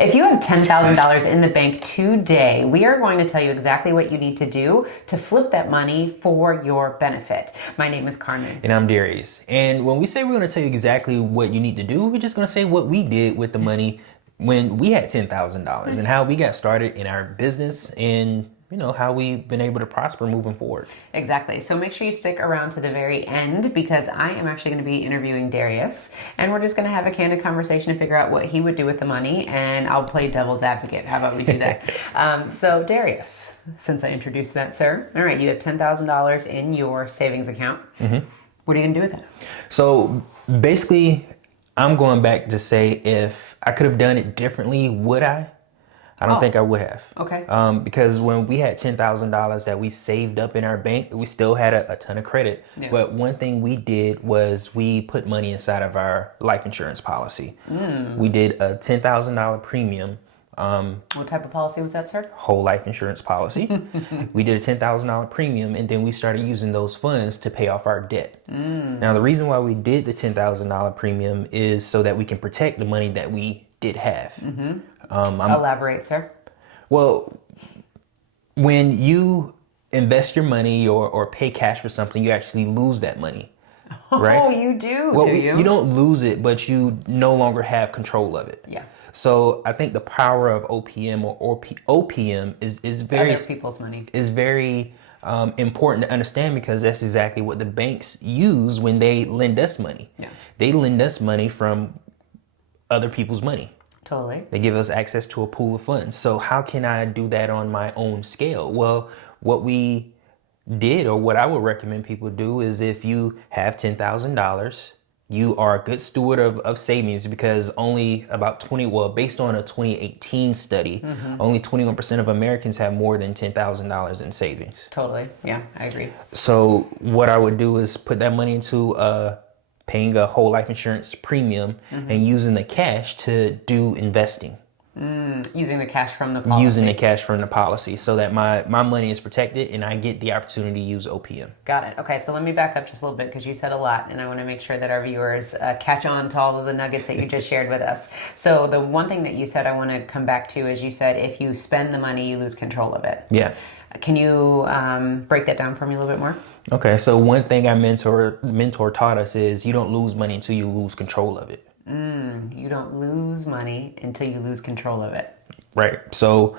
If you have $10,000 in the bank today, we are going to tell you exactly what you need to do to flip that money for your benefit. My name is Carmen. And I'm Darius. And when we say we're going to tell you exactly what you need to do, we're just going to say what we did with the money when we had $10,000 and how we got started in our business and how we've been able to prosper moving forward. Exactly. So make sure you stick around to the very end because I am actually going to be interviewing Darius and we're just going to have a candid conversation to figure out what he would do with the money, and I'll play devil's advocate. How about we do that? So Darius, since I introduced that, sir, all right, you have $10,000 in your savings account. Mm-hmm. What are you going to do with it? So basically, I'm going back to say if I could have done it differently, would I? I don't think I would have. Okay. Because when we had $10,000 that we saved up in our bank, we still had a ton of credit. Yeah. But one thing we did was we put money inside of our life insurance policy. We did a $10,000 premium. What type of policy was that, sir? Whole life insurance policy. We did a $10,000 premium, and then we started using those funds to pay off our debt. Now, the reason why we did the $10,000 premium is so that we can protect the money that we did have. Elaborate, sir. Well, when you invest your money or pay cash for something, you actually lose that money. Right? Oh, you do? Well, do you? You don't lose it, but you no longer have control of it. Yeah. So I think the power of OPM or OPM is very other people's money is very important to understand, because that's exactly what the banks use when they lend us money. Yeah. They lend us money from other people's money. Totally. They give us access to a pool of funds. So how can I do that on my own scale? Well, what we did, or what I would recommend people do, is if you have $10,000, you are a good steward of savings, because only about based on a 2018 study, only 21% of Americans have more than $10,000 in savings. Totally. Yeah, I agree. So what I would do is put that money into paying a whole life insurance premium and using the cash to do investing. Using the cash from the policy. Using the cash from the policy so that my money is protected and I get the opportunity to use OPM. Got it. Okay, so let me back up just a little bit because you said a lot and I want to make sure that our viewers catch on to all of the nuggets that you just shared with us. So the one thing that you said I want to come back to is you said if you spend the money, you lose control of it. Yeah. Can you break that down for me a little bit more? Okay, so one thing our mentor taught us is you don't lose money until you lose control of it. You don't lose money until you lose control of it. Right. So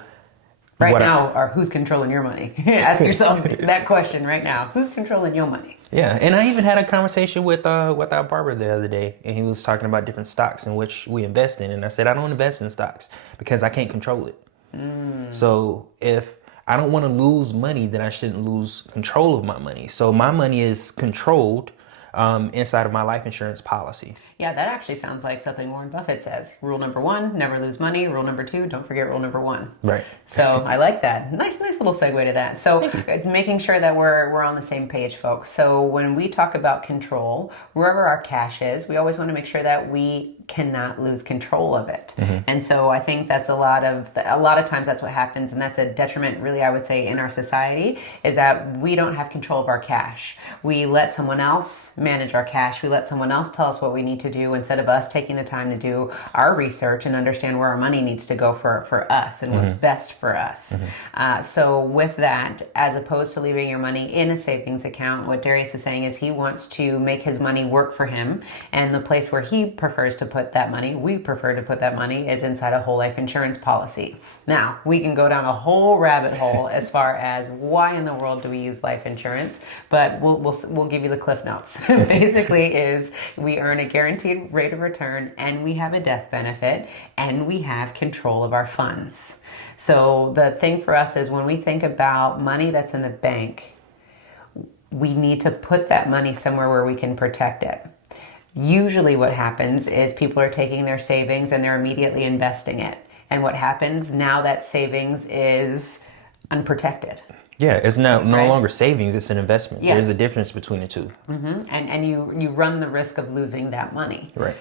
who's controlling your money? Ask yourself that question right now. Who's controlling your money? Yeah, and I even had a conversation with our barber the other day, and he was talking about different stocks in which we invest in, and I said I don't invest in stocks because I can't control it. So if I don't want to lose money, then I shouldn't lose control of my money. So my money is controlled inside of my life insurance policy. Yeah, that actually sounds like something Warren Buffett says. Rule number 1, never lose money. Rule number 2, don't forget rule number 1. Right. So I like that. Nice little segue to that. So making sure that we're on the same page, folks. So when we talk about control, wherever our cash is, we always want to make sure that we cannot lose control of it. And so I think that's a lot of times that's what happens, and that's a detriment, really, I would say, in our society, is that we don't have control of our cash. We let someone else manage our cash. We let someone else tell us what we need to do instead of us taking the time to do our research and understand where our money needs to go for us and what's best for us. So with that, as opposed to leaving your money in a savings account, what Darius is saying is he wants to make his money work for him, and the place where he prefers to put that money, we prefer to put that money, is inside a whole life insurance policy. Now, we can go down a whole rabbit hole as far as why in the world do we use life insurance, but we'll give you the cliff notes. Basically is we earn a guaranteed rate of return, and we have a death benefit, and we have control of our funds. So the thing for us is when we think about money that's in the bank, we need to put that money somewhere where we can protect it. Usually what happens is people are taking their savings and they're immediately investing it. And what happens now, that savings is unprotected. Yeah, it's no Right. longer savings, it's an investment. Yeah. There's a difference between the two. And you run the risk of losing that money. Right.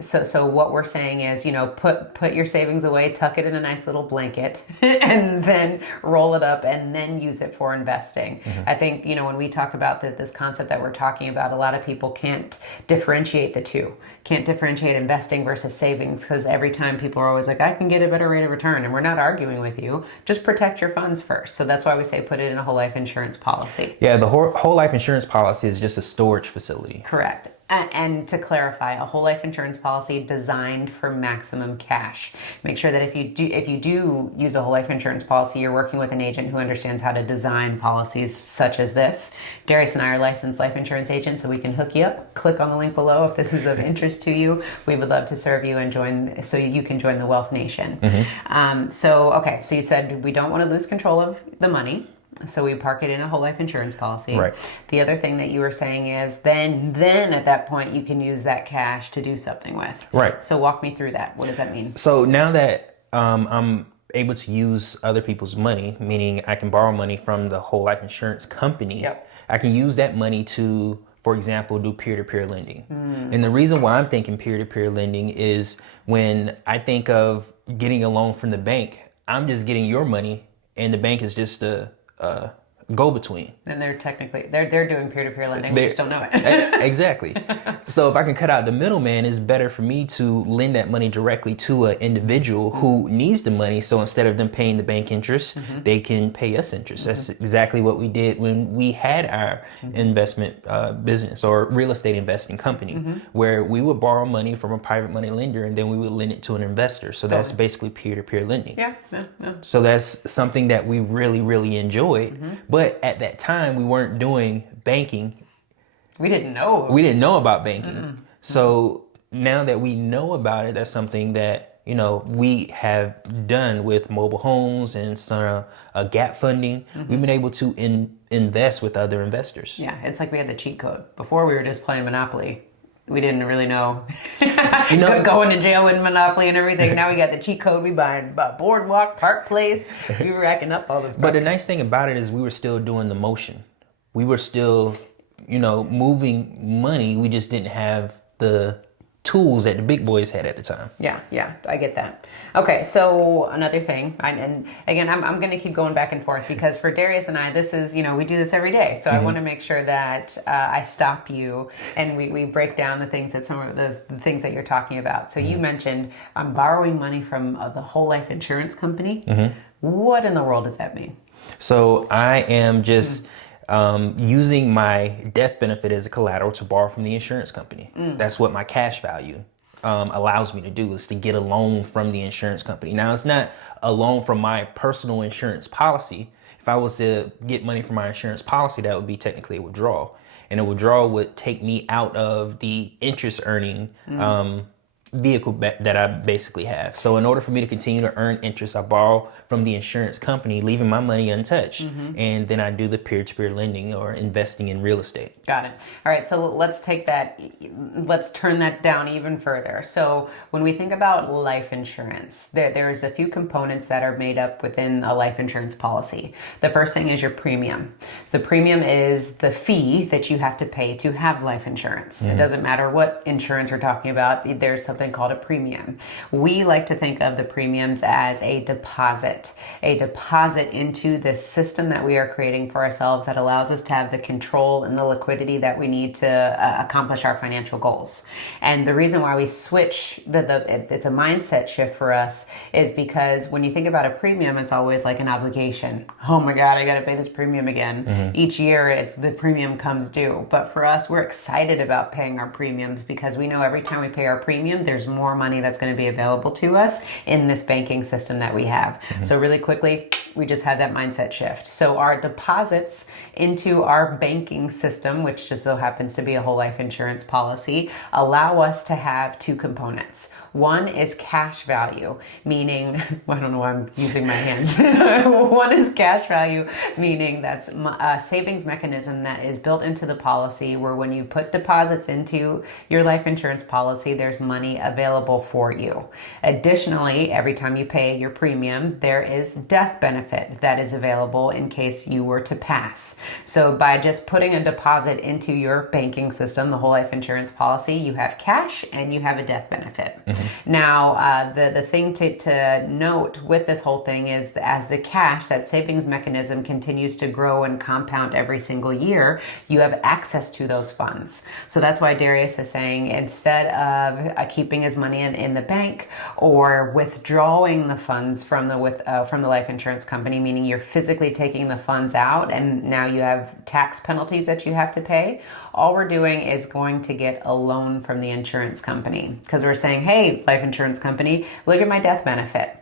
So what we're saying is, put your savings away, tuck it in a nice little blanket, and then roll it up, and then use it for investing. I think when we talk about this concept that we're talking about, a lot of people can't differentiate the two. Can't differentiate investing versus savings, because every time people are always like, I can get a better rate of return, and we're not arguing with you. Just protect your funds first. So that's why we say put it in a whole life insurance policy. Yeah, the whole life insurance policy is just a storage facility. Correct. And to clarify, a whole life insurance policy designed for maximum cash. Make sure that if you do use a whole life insurance policy, you're working with an agent who understands how to design policies such as this. Darius and I are licensed life insurance agents, so we can hook you up. Click on the link below if this is of interest to you. We would love to serve you and so you can join the Wealth Nation. So you said we don't want to lose control of the money. So we park it in a whole life insurance policy. Right. The other thing that you were saying is then at that point you can use that cash to do something with. Right. So walk me through that. What does that mean? So now that I'm able to use other people's money, meaning I can borrow money from the whole life insurance company, Yep. I can use that money to, for example, do peer-to-peer lending. And the reason why I'm thinking peer-to-peer lending is when I think of getting a loan from the bank, I'm just getting your money and the bank is just a go-between. And they're doing peer-to-peer lending. We just don't know it. Exactly. So if I can cut out the middleman, it's better for me to lend that money directly to an individual who needs the money. So instead of them paying the bank interest, they can pay us interest. That's exactly what we did when we had our investment business or real estate investing company, where we would borrow money from a private money lender and then we would lend it to an investor. So that's basically peer-to-peer lending. Yeah. So that's something that we really, really enjoyed. But at that time, we weren't doing banking. We didn't know. We didn't know about banking. So now that we know about it, that's something that, we have done with mobile homes and some gap funding. We've been able to invest with other investors. Yeah, it's like we had the cheat code. Before we were just playing Monopoly. We didn't really know. Going to jail with Monopoly and everything. Now we got the cheat code. We buying Boardwalk, Park Place. We were racking up all this. But the nice thing about it is we were still doing the motion. We were still, moving money. We just didn't have the tools that the big boys had at the time. Yeah, I get that. Okay, so another thing, and again, I'm going to keep going back and forth because for Darius and I, this is, we do this every day. So I want to make sure that I stop you and we break down the things that some of the things that you're talking about. So you mentioned I'm borrowing money from the whole life insurance company. What in the world does that mean? So I am just using my death benefit as a collateral to borrow from the insurance company. That's what my cash value allows me to do, is to get a loan from the insurance company. Now, it's not a loan from my personal insurance policy. If I was to get money from my insurance policy, that would be technically a withdrawal. And a withdrawal would take me out of the interest earning vehicle that I basically have. So in order for me to continue to earn interest, I borrow from the insurance company, leaving my money untouched. And then I do the peer-to-peer lending or investing in real estate. Got it. All right. So let's turn that down even further. So when we think about life insurance, there's a few components that are made up within a life insurance policy. The first thing is your premium. So the premium is the fee that you have to pay to have life insurance. It doesn't matter what insurance we're talking about. There's something called a premium. We like to think of the premiums as a deposit into this system that we are creating for ourselves that allows us to have the control and the liquidity that we need to accomplish our financial goals. And the reason why we switch, it's a mindset shift for us, is because when you think about a premium, it's always like an obligation. Oh my God, I got to pay this premium again. Each year, the premium comes due. But for us, we're excited about paying our premiums because we know every time we pay our premium, there's more money that's going to be available to us in this banking system that we have. So really quickly, we just had that mindset shift. So our deposits into our banking system, which just so happens to be a whole life insurance policy, allow us to have two components. One is cash value, meaning, well, I don't know why I'm using my hands. One is cash value, meaning that's a savings mechanism that is built into the policy where when you put deposits into your life insurance policy, there's money available for you. Additionally, every time you pay your premium, there is death benefit that is available in case you were to pass. So by just putting a deposit into your banking system, the whole life insurance policy, you have cash and you have a death benefit. Now, the thing to note with this whole thing is as the cash, that savings mechanism continues to grow and compound every single year, you have access to those funds. So that's why Darius is saying instead of keeping his money in the bank or withdrawing the funds from the life insurance company, meaning you're physically taking the funds out and now you have tax penalties that you have to pay, all we're doing is going to get a loan from the insurance company because we're saying, hey, life insurance company, look at my death benefit.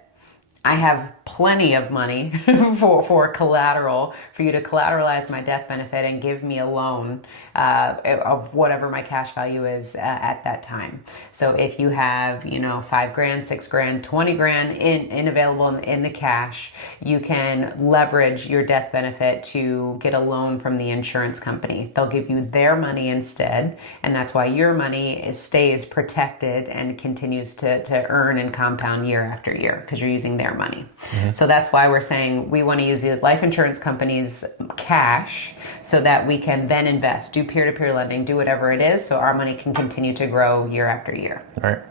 I have plenty of money for collateral, for you to collateralize my death benefit and give me a loan of whatever my cash value is at that time. So if you have, $5 grand, $6 grand, 20 grand in available in the cash, you can leverage your death benefit to get a loan from the insurance company. They'll give you their money instead, and that's why your money stays protected and continues to earn and compound year after year because you're using their money. So that's why we're saying we want to use the life insurance company's cash so that we can then invest, do peer-to-peer lending, do whatever it is so our money can continue to grow year after year. All right.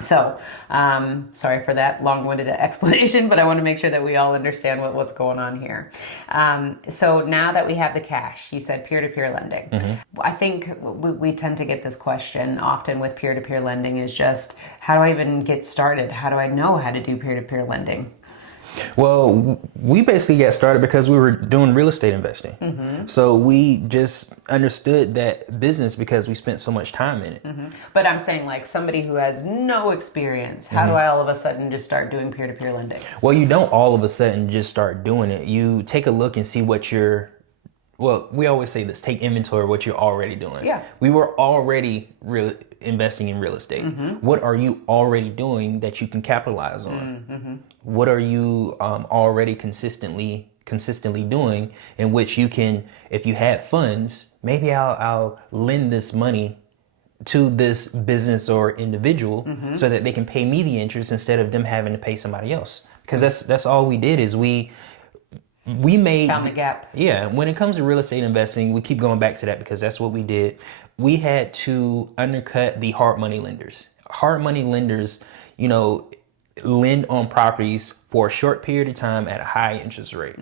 So, sorry for that long-winded explanation, but I want to make sure that we all understand what's going on here. So now that we have the cash, you said peer-to-peer lending. I think we tend to get this question often with peer-to-peer lending is just, how do I even get started? How do I know how to do peer-to-peer lending? Well, we basically got started because we were doing real estate investing. So we just understood that business because we spent so much time in it. But I'm saying like somebody who has no experience, how do I all of a sudden just start doing peer-to-peer lending? Well, you don't all of a sudden just start doing it. You take a look and see what we always say this, take inventory of what you're already doing. Yeah. We were already investing in real estate. What are you already doing that you can capitalize on? What are you already consistently doing in which you can, if you have funds, maybe I'll lend this money to this business or individual so that they can pay me the interest instead of them having to pay somebody else. Because that's all we did is we found the gap. Yeah, when it comes to real estate investing, we keep going back to that because that's what we did. We had to undercut the hard money lenders. Hard money lenders, lend on properties for a short period of time at a high interest rate.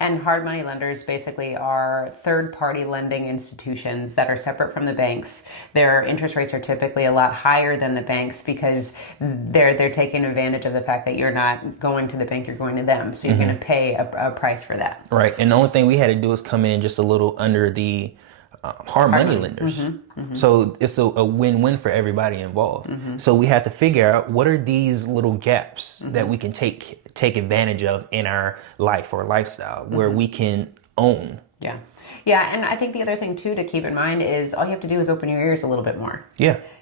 And hard money lenders basically are third-party lending institutions that are separate from the banks. Their interest rates are typically a lot higher than the banks because they're taking advantage of the fact that you're not going to the bank, you're going to them. So you're going to pay a price for that. Right. And the only thing we had to do is come in just a little under the hard money lenders. So it's a win-win for everybody involved. So we have to figure out what are these little gaps that we can take advantage of in our life or lifestyle where we can own. Yeah, and I think the other thing too to keep in mind is all you have to do is open your ears a little bit more.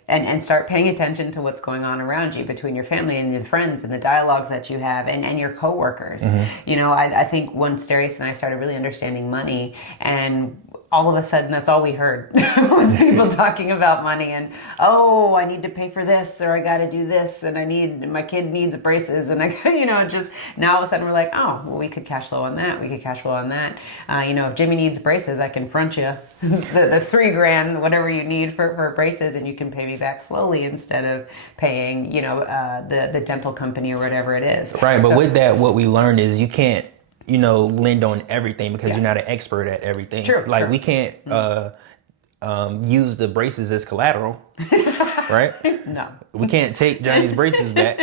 And start paying attention to what's going on around you between your family and your friends and the dialogues that you have and your coworkers. I think once Darius and I started really understanding money, and all of a sudden that's all we heard was people talking about money and, oh, I need to pay for this or I got to do this and my kid needs braces and just now all of a sudden we're like, oh, well, we could cash flow on that. We could cash flow on that. If Jimmy needs braces, I can front you the $3 grand, whatever you need for braces, and you can pay me back slowly instead of paying, the dental company or whatever it is. Right. But with that, what we learned is you can't, lend on everything because you're not an expert at everything. We can't use the braces as collateral, right? No. We can't take Johnny's braces back.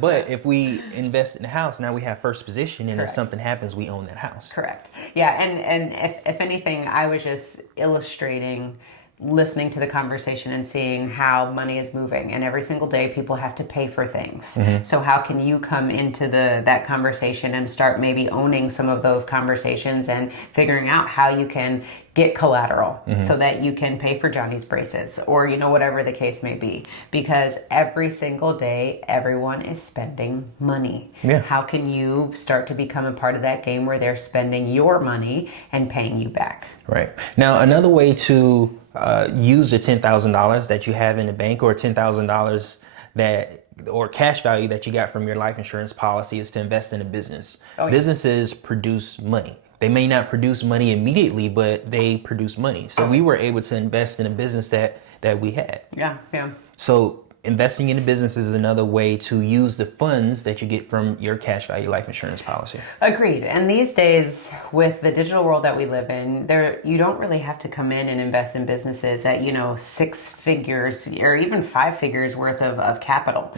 But if we invest in the house, now we have first position, and if something happens, we own that house. Correct. Yeah, and if anything, I was just illustrating listening to the conversation and seeing how money is moving, and every single day people have to pay for things. So how can you come into that conversation and start maybe owning some of those conversations and figuring out how you can get collateral so that you can pay for Johnny's braces, or whatever the case may be, because every single day everyone is spending money. How can you start to become a part of that game where they're spending your money and paying you back? Right. Now, another way to use the $10,000 that you have in the bank, or $10,000 or cash value that you got from your life insurance policy, is to invest in a business. Businesses produce money. They may not produce money immediately, but they produce money. So we were able to invest in a business that we had. Yeah. So investing in a business is another way to use the funds that you get from your cash value life insurance policy. Agreed. And these days, with the digital world that we live in, you don't really have to come in and invest in businesses at 6 figures or even 5 figures worth of capital.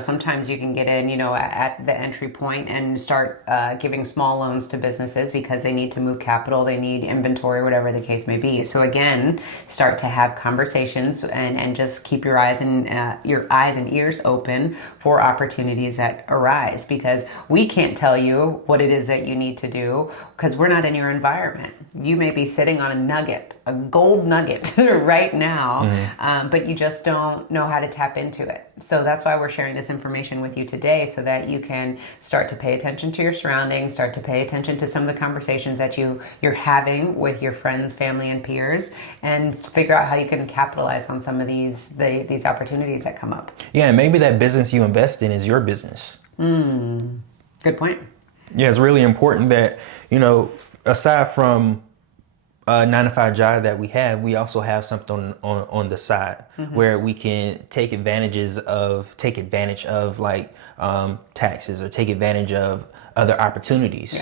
Sometimes you can get in at the entry point and start giving small loans to businesses because they need to move capital, they need inventory, whatever the case may be. So again, start to have conversations and just keep your eyes and ears open for opportunities that arise, because we can't tell you what it is that you need to do because we're not in your environment. You may be sitting on a gold nugget right now, but you just don't know how to tap into it. So that's why we're sharing this information with you today, so that you can start to pay attention to your surroundings, start to pay attention to some of the conversations that you're having with your friends, family, and peers, and figure out how you can capitalize on some of these opportunities that come up. Yeah, and maybe that business you invest in is your business. Good point. Yeah, it's really important that, aside from a 9-to-5 job that we have, we also have something on the side where we can take advantage of like taxes, or take advantage of other opportunities.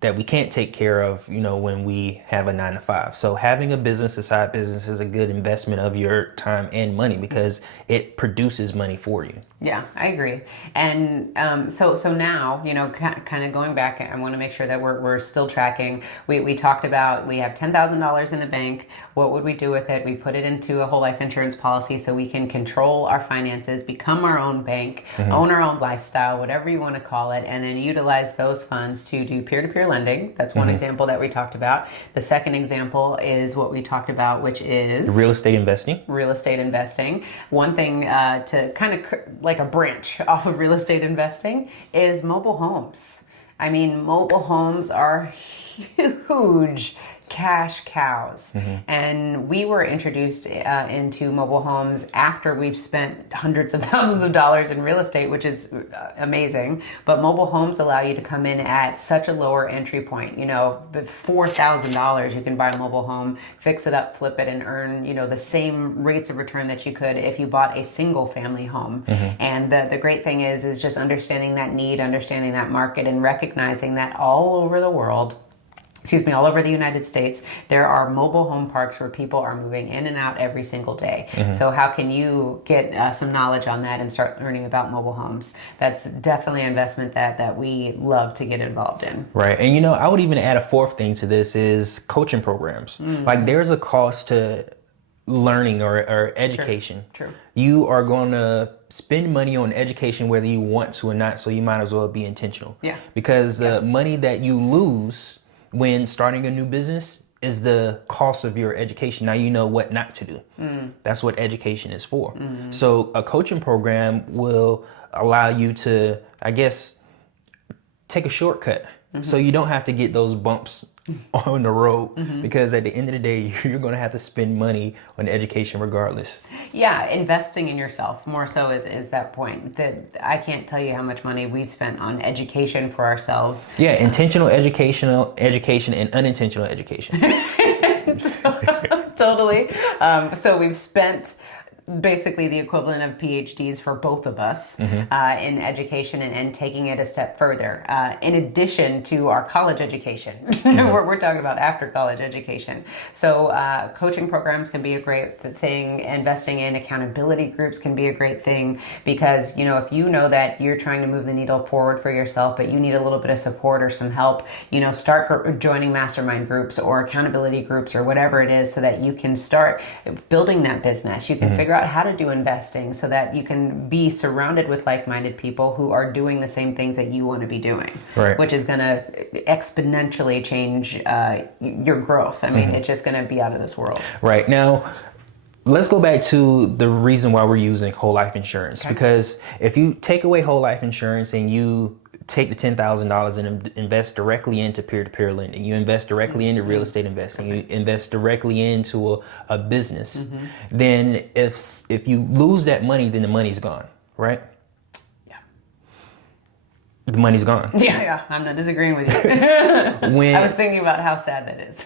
That we can't take care of, when we have a 9-to-5. So having a side business is a good investment of your time and money, because it produces money for you. Yeah, I agree. And so now, kind of going back, I want to make sure that we're still tracking. We talked about, we have $10,000 in the bank. What would we do with it? We put it into a whole life insurance policy so we can control our finances, become our own bank, own our own lifestyle, whatever you want to call it, and then utilize those funds to do peer-to-peer lending. That's one example that we talked about. The second example is what we talked about, which is real estate investing. One thing to kind of like a branch off of real estate investing is mobile homes. I mean, mobile homes are huge cash cows. And we were introduced into mobile homes after we've spent hundreds of thousands of dollars in real estate, which is amazing. But mobile homes allow you to come in at such a lower entry point. $4,000 you can buy a mobile home, fix it up, flip it, and earn the same rates of return that you could if you bought a single family home. And the great thing is just understanding that need, understanding that market, and recognizing that all over the world, all over the United States, there are mobile home parks where people are moving in and out every single day. So how can you get some knowledge on that and start learning about mobile homes? That's definitely an investment that we love to get involved in. Right. And I would even add a fourth thing to this is coaching programs. Like, there's a cost to learning or education. True. You are going to spend money on education whether you want to or not, so you might as well be intentional. Because the money that you lose when starting a new business is the cost of your education. Now you know what not to do. That's what education is for. So a coaching program will allow you to, I guess, take a shortcut. So you don't have to get those bumps on the road, because at the end of the day, you're going to have to spend money on education regardless. Yeah, investing in yourself more so is that point. That I can't tell you how much money we've spent on education for ourselves. Yeah, intentional education and unintentional education. Totally. So we've spent basically the equivalent of PhDs for both of us in education and taking it a step further. In addition to our college education, we're talking about after college education. So coaching programs can be a great thing. Investing in accountability groups can be a great thing because, you know, if you know that you're trying to move the needle forward for yourself, but you need a little bit of support or some help, you know, start joining mastermind groups or accountability groups or whatever it is so that you can start building that business. You can figure out how to do investing so that you can be surrounded with like-minded people who are doing the same things that you want to be doing, which is going to exponentially change your growth. I mean, it's just going to be out of this world. Right. Now, let's go back to the reason why we're using whole life insurance. Because if you take away whole life insurance and you take the $10,000 and invest directly into peer-to-peer lending, you invest directly into real estate investing, you invest directly into a business, then if you lose that money, then the money's gone, right? The money's gone. Yeah, I'm not disagreeing with you. I was thinking about how sad that is.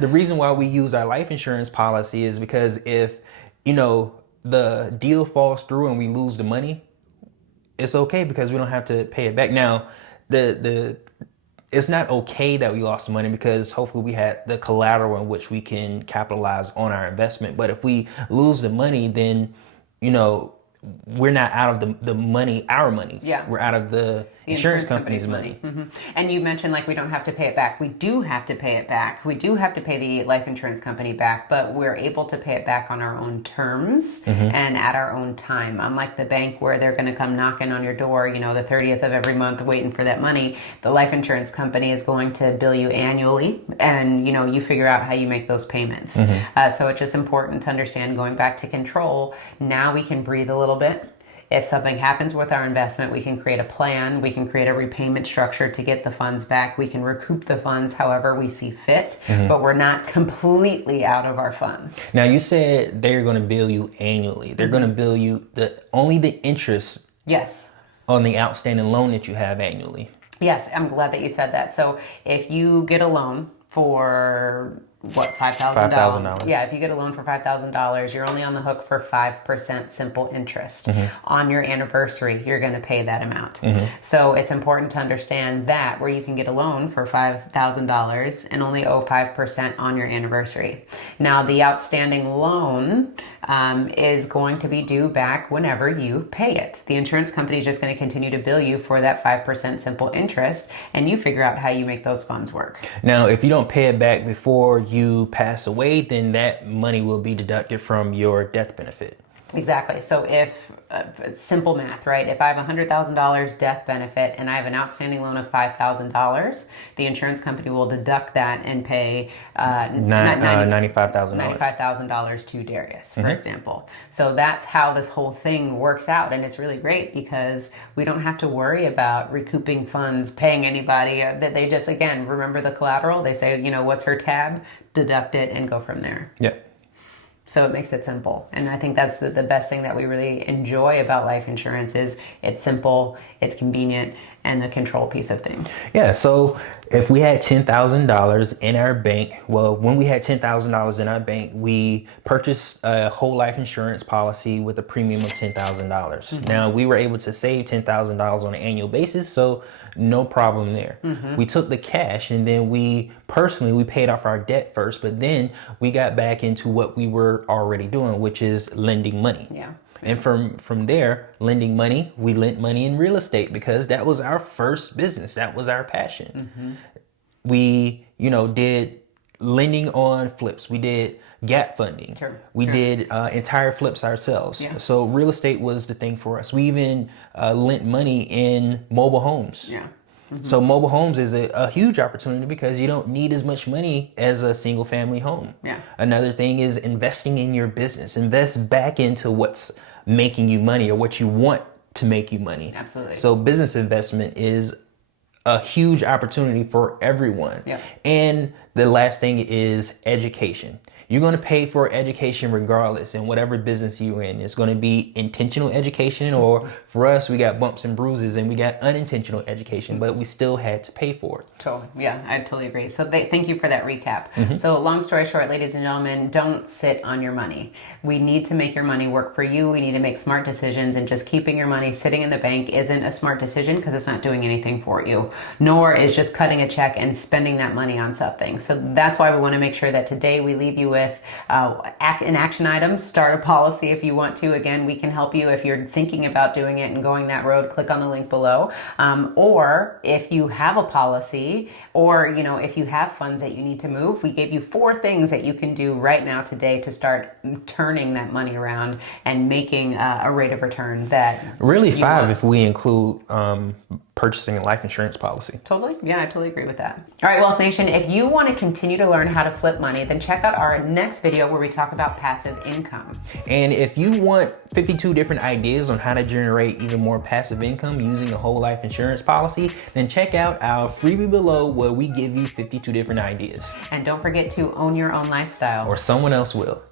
The reason why we use our life insurance policy is because if, you know, the deal falls through and we lose the money, it's okay because we don't have to pay it back. Now, it's not okay that we lost the money because hopefully we had the collateral in which we can capitalize on our investment. But if we lose the money, then, you know, we're not out of the money, our money. Yeah. We're out of the insurance company's money. And you mentioned like we don't have to pay it back. We do have to pay it back. We do have to pay the life insurance company back, but we're able to pay it back on our own terms and at our own time. Unlike the bank where they're going to come knocking on your door, you know, the 30th of every month waiting for that money, the life insurance company is going to bill you annually and, you know, you figure out how you make those payments. So it's just important to understand, going back to control, now we can breathe a little bit. If something happens with our investment, we can create a plan. We can create a repayment structure to get the funds back. We can recoup the funds however we see fit, but we're not completely out of our funds. Now, you said they're going to bill you annually. They're going to bill you only the interest on the outstanding loan that you have annually. Yes, I'm glad that you said that. So if you get a loan for $5,000. Yeah, if you get a loan for $5,000, you're only on the hook for 5% simple interest. On your anniversary, you're going to pay that amount. So it's important to understand that where you can get a loan for $5,000 and only owe 5% on your anniversary. Now, the outstanding loan is going to be due back whenever you pay it. The insurance company is just going to continue to bill you for that 5% simple interest, and you figure out how you make those funds work. Now, if you don't pay it back before you pass away, then that money will be deducted from your death benefit. Exactly. So if simple math, right? If I have $100,000 death benefit and I have an outstanding loan of $5,000, the insurance company will deduct that and pay $95,000 to Darius, for example. So that's how this whole thing works out, and it's really great because we don't have to worry about recouping funds, paying anybody. That they just, again, remember the collateral. They say, you know, what's her tab? Deduct it and go from there. Yep. So it makes it simple. And I think that's the best thing that we really enjoy about life insurance is it's simple, it's convenient, and the control piece of things. Yeah, so if we had $10,000 in our bank, well, when we had $10,000 in our bank, we purchased a whole life insurance policy with a premium of $10,000. Now, we were able to save $10,000 on an annual basis, so no problem there. We took the cash and then we paid off our debt first, but then we got back into what we were already doing, which is lending money. Yeah. And from there, lending money, we lent money in real estate because that was our first business. That was our passion. We, you know, did lending on flips. We did gap funding. We did entire flips ourselves. So real estate was the thing for us. We even lent money in mobile homes. So mobile homes is a huge opportunity because you don't need as much money as a single family home. Another thing is investing in your business. Invest back into what's making you money or what you want to make you money. Absolutely. So business investment is a huge opportunity for everyone. Yeah. And the last thing is education. You're going to pay for education regardless in whatever business you're in. It's going to be intentional education, or for us, we got bumps and bruises and we got unintentional education, but we still had to pay for it. Totally. Yeah, I totally agree. So thank you for that recap. So long story short, ladies and gentlemen, don't sit on your money. We need to make your money work for you. We need to make smart decisions, and just keeping your money sitting in the bank isn't a smart decision because it's not doing anything for you, nor is just cutting a check and spending that money on something. So that's why we want to make sure that today we leave you with an action item. Start a policy if you want to. Again, we can help you if you're thinking about doing it and going that road. Click on the link below. Or if you have a policy, or if you have funds that you need to move, we gave you 4 things that you can do right now today to start turning that money around and making a rate of return that really 5 if we include purchasing a life insurance policy. Totally. Yeah, I totally agree with that. All right, Wealth Nation, if you want to continue to learn how to flip money, then check out our next video where we talk about passive income. And if you want 52 different ideas on how to generate even more passive income using a whole life insurance policy, then check out our freebie below where we give you 52 different ideas. And don't forget to own your own lifestyle. Or someone else will.